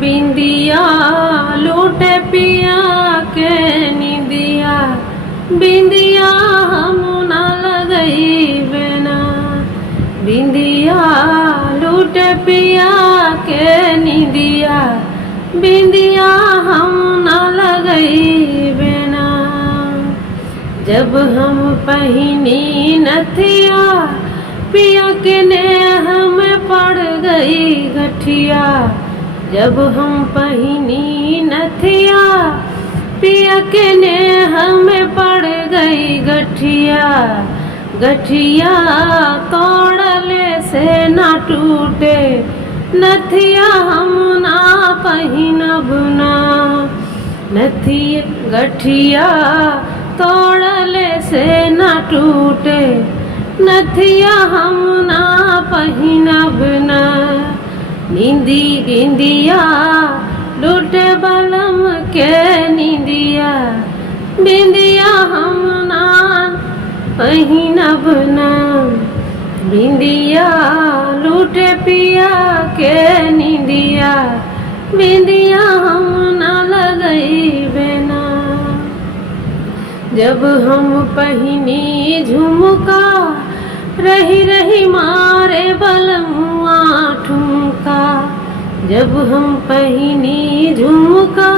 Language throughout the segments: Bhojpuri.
बिंदिया लूटे पिया के निदिया, बिंदिया हम ना लगई बेना। बिंदिया लूटे पिया के निदिया, बिंदिया हम ना लगई बेना। जब हम पहिनी नथिया, पिया के नेह में पड़ गई गठिया। जब हम पहिनी नथिया, पिया के नेह में पड़ गई गठिया। गठिया तोड़ले से ना टूटे, नथिया हम ना पहिनब ना। नथिया गठिया तोड़ले से ना टूटे, नथिया हम ना पहिनब ना। नींदी गिंदिया लूटे बलम के निदिया, बिंदिया हम ना पहिनब ना। बिंदिया लूटे पिया के निदिया, बिंदिया हम ना लगई बेना। जब हम पहिनी झुमका, रही रही मारे बलमुआ ठुमका। जब हम पहिनी झुमका,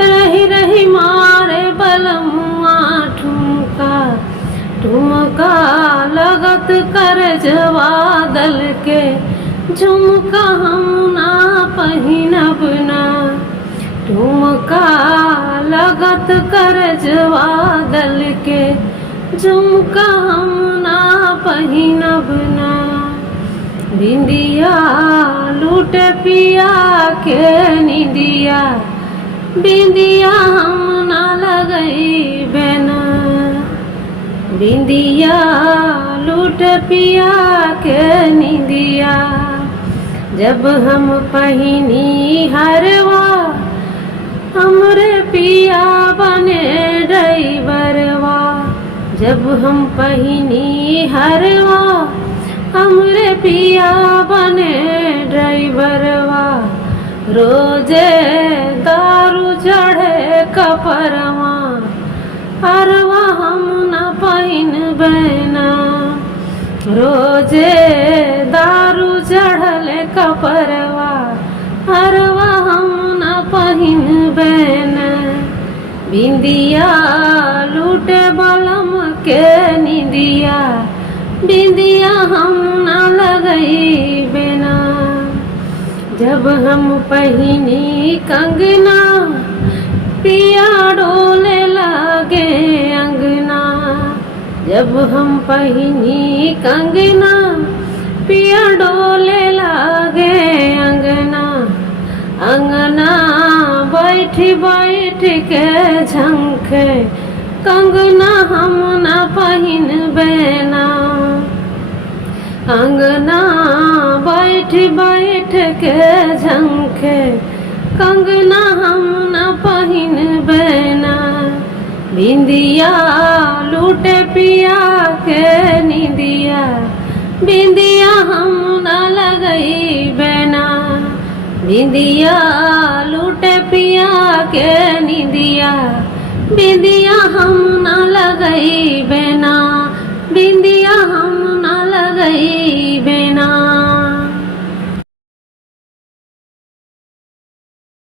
रही रही मारे बलमुआ ठुमका। ठुमका लगत कर जवादल के, झुमका हम ना पहिनब ना। ठुमका लगत कर जवादल के, झुमका हम ना पहिनब ना। बिंदिया लूटे पिया के निदिया, बिंदिया हम ना लगई बेना। बिंदिया लूटे पिया के निदिया। जब हम पहिनी हरवा, हमरे पिया बने ड्राइवरवा। जब हम पहिनी हरवा, हमरे पिया बने ड्राइवरवा। रोजे दारू चढ़े कपरवा, हरवा हम न पहिन बैना। रोजे दारू चढ़ले कपरवा, हरवा हम न पहिन बैना। बिंदिया लूटे बलम के निदिया, बिंदिया हम ना लगई बेना। जब हम पहिनी कंगना, पिया डोले लागे अंगना। जब हम पहिनी कंगना, पिया डोले लागे अंगना। अंगना बैठ बैठ के झंखे, कंगना हम ना पहिन बेना। अंगना बैठ बैठ के झंखे, कंगना हम ना पहिन बेना। बिंदिया लूटे पिया के निदिया, बिंदिया हम ना लगई बेना। बिंदिया लूटे पिया के निदिया, बिंदिया हम ना लगई बेना। बिंदिया हम ना लगई बेना।